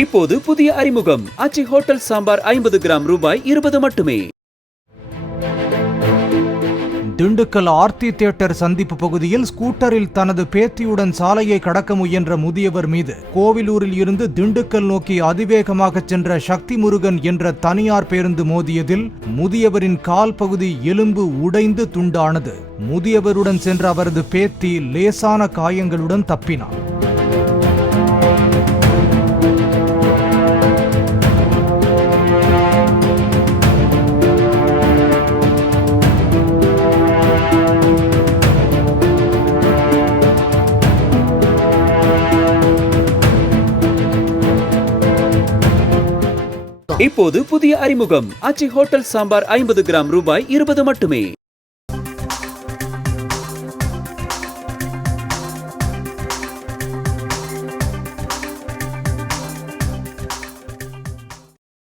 இப்போது புதிய அறிமுகம் ஆச்சி ஹோட்டல் சாம்பார் 50 கிராம் ரூபாய் 20 மட்டுமே. திண்டுக்கல் ஆர்த்தி தியேட்டர் சந்திப்பு பகுதியில் ஸ்கூட்டரில் தனது பேத்தியுடன் சாலையை கடக்க முயன்ற முதியவர் மீது கோவிலூரில் இருந்து திண்டுக்கல் நோக்கி அதிவேகமாக சென்ற சக்தி முருகன் என்ற தனியார் பேருந்து மோதியதில் முதியவரின் கால் பகுதி எலும்பு உடைந்து துண்டானது. முதியவருடன் சென்ற அவரது பேத்தி லேசான காயங்களுடன் தப்பினார். இப்போது புதிய அறிமுகம் ஆச்சி ஹோட்டல் சாம்பார் 50 கிராம் ரூபாய் 20 மட்டுமே.